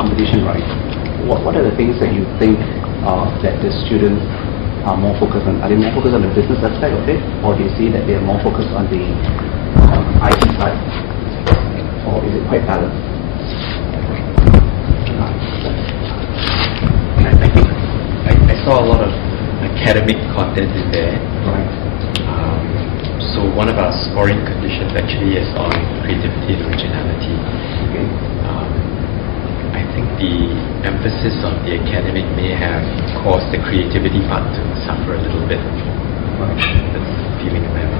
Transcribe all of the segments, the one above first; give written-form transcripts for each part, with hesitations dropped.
competition, right? What are the things that you think that the students are more focused on? Are they more focused on the business aspect of it, or do you see that they are more focused on the IT side, or is it quite balanced? I think I saw a lot of academic content in there. Right. So one of our scoring conditions actually is on creativity and originality. Okay. I think the emphasis on the academic may have caused the creativity part to suffer a little bit. Right. That's the feeling I have.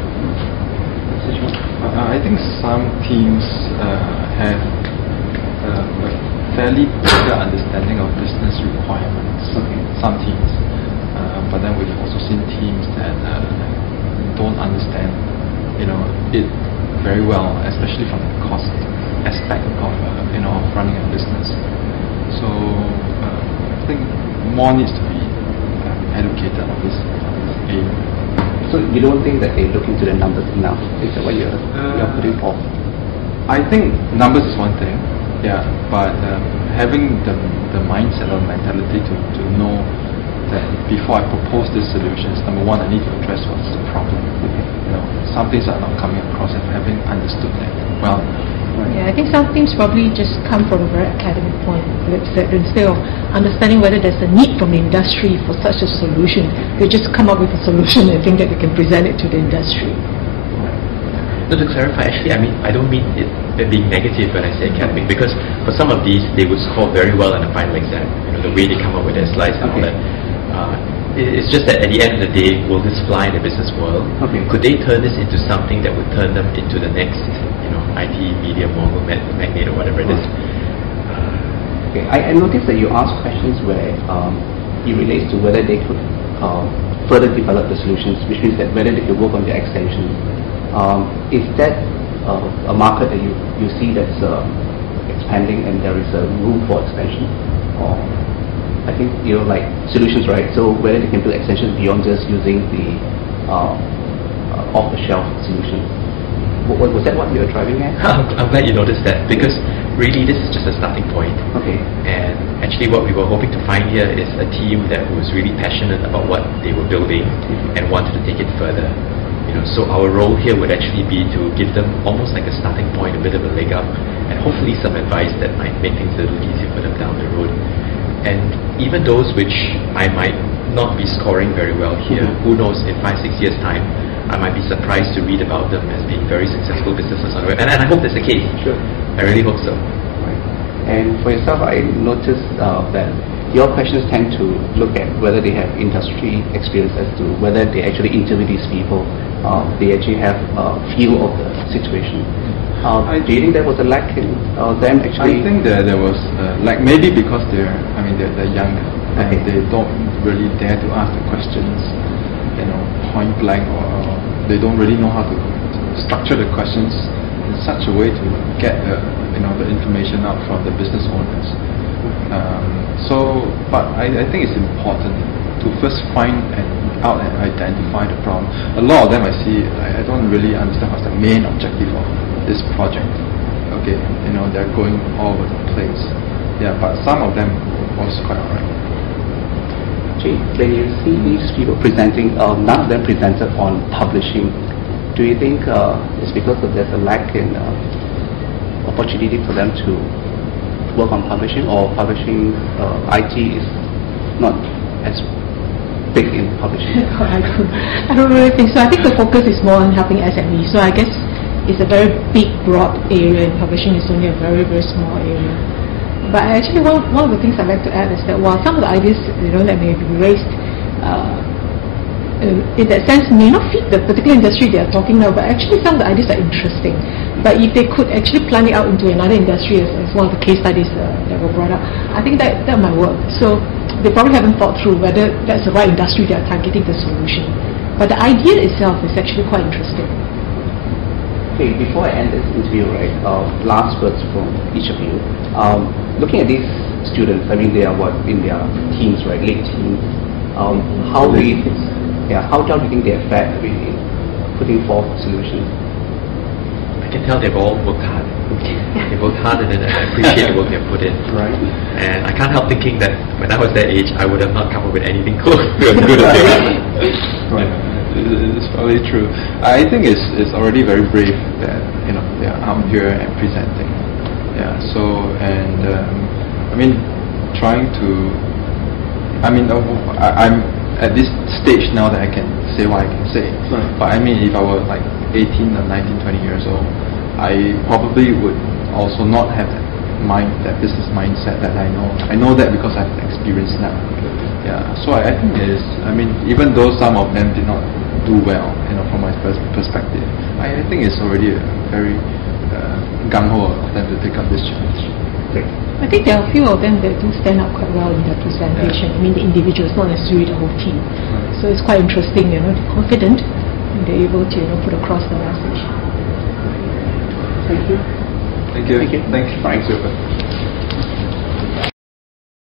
I think some teams have a fairly clear understanding of business requirements. Okay. Some teams, but then we've also seen teams that don't understand, it very well, especially from the cost aspect of running a business. So I think more needs to be educated on this area. So you don't think that they look into the numbers enough? Is that what you're putting forth? I think numbers is one thing, yeah, but having the mindset or mentality to know that before I propose these solutions, number one, I need to address what's the problem. Some things are not coming across, and having understood that well. Yeah, I think some things probably just come from a very academic point. Instead of understanding whether there's a need from the industry for such a solution, they just come up with a solution and think that they can present it to the industry. No, to clarify, actually, I don't mean it being negative when I say academic, because for some of these, they would score very well in a final exam. The way they come up with their slides and all that. It's just that at the end of the day, will this fly in the business world? Okay. Could they turn this into something that would turn them into the next, IT media mogul, magnate, or whatever it is? Okay. I noticed that you asked questions where it relates to whether they could further develop the solutions, which means that whether they could work on their extension. Is that a market that you see that's expanding and there is a room for expansion? Or I think like solutions, right? So whether they can do extensions beyond just using the off-the-shelf solution. Was that what you were driving at? I'm glad you noticed that, because really this is just a starting point. Okay. And actually what we were hoping to find here is a team that was really passionate about what they were building and wanted to take it further. So our role here would actually be to give them almost like a starting point, a bit of a leg up, and hopefully some advice that might make things a little easier for them down the road. And even those which I might not be scoring very well here, who knows, in 5-6 years' time, I might be surprised to read about them as being very successful businesses on the web. And I hope that's the case. Sure. I really hope so. Right. And for yourself, I noticed that your questions tend to look at whether they have industry experience, as to whether they actually interview these people, they actually have a feel of the situation. Do you think there was a lack in them actually? I think there was maybe because they're younger and they don't really dare to ask the questions, point blank, or they don't really know how to structure the questions in such a way to get the information out from the business owners. But I think it's important to first find out and identify the problem. A lot of them I see, I don't really understand what's the main objective of this project. Okay, they're going all over the place. Yeah, but some of them was quite alright. When you see these people presenting, none of them presented on publishing. Do you think it's because there's a lack in opportunity for them to work on publishing, or publishing IT is not as big in publishing? I don't really think so. I think the focus is more on helping SMEs. So I guess it's a very big, broad area, and publishing is only a very, very small area. But actually, one of the things I'd like to add is that while some of the ideas that may be raised in that sense may not fit the particular industry they are talking now, but actually some of the ideas are interesting. But if they could actually plan it out into another industry, as one of the case studies that were brought up, I think that might work. So they probably haven't thought through whether that's the right industry they are targeting the solution. But the idea itself is actually quite interesting. Okay, before I end this interview, right, last words from each of you. Looking at these students, they are in their teens, right, late teens. How do you think they are fared in putting forth solutions? I can tell they've all worked hard. They worked hard, and I appreciate the work they put in. Right. And I can't help thinking that when I was that age, I would have not come up with anything close to as good as they Right. It's probably true. I think it's already very brave that they are out here and presenting. Yeah. So I mean, trying to. I'm at this stage now that I can say what I can say. Right. But I mean, if I were like 18 or 19, 20 years old, I probably would also not have that business mindset that I know. I know that because I've experienced now. Yeah. So I think even though some of them did not do well, from my perspective, I think it's already a very gung-ho of them to take up this challenge. Great. I think there are a few of them that do stand out quite well in their presentation. Yeah. I mean, the individuals, not necessarily the whole team. Right. So it's quite interesting, they're confident, and they're able to, put across the message. Thank you. Thank you. Thank you. Thanks. Thanks, Wilfred.